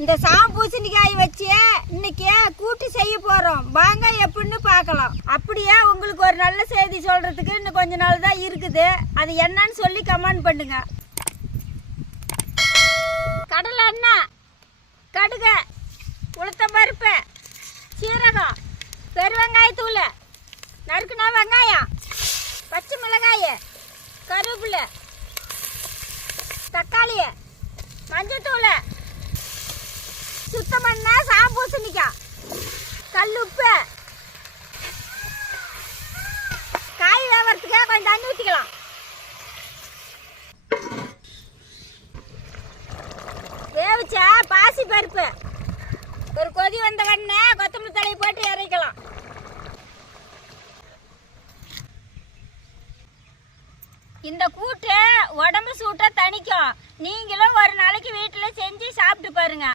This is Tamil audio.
இந்த சாம்பூசணிக்காய் வச்சு இன்னைக்கு கூட்டு செய்ய போறோம். வாங்க எப்படின்னு பார்க்கலாம். அப்படியே உங்களுக்கு ஒரு நல்ல செய்தி சொல்றதுக்கு இன்னும் கொஞ்ச நாள் தான் இருக்குது. அது என்னன்னு சொல்லி கமெண்ட் பண்ணுங்க. கடலை எண்ணெய், கடுகு, உளுத்தம் பருப்பு, சீரகம், பெருவெங்காயத்தூள், நறுக்குனா வெங்காயம், பச்சை மிளகாய், கருவேப்பிலை, தக்காளி, மஞ்சத்தூள், சுத்தம் பண்ண சாம்பூசணிக்காய், கல்லுப்பு, காய் வேவறதுக்கு கொஞ்சம் தண்ணி ஊற்றிக்கலாம். வேவிச்ச பாசி பருப்பு ஒரு கொதி வந்த உடனே கொத்தமல்லி தழையை போட்டு இறக்கலாம். இந்த கூட்டு உடம்பு சூட்டை தணிக்கும். நீங்களும் ஒரு நாளைக்கு வீட்டில் செஞ்சு சாப்பிட்டு பாருங்க.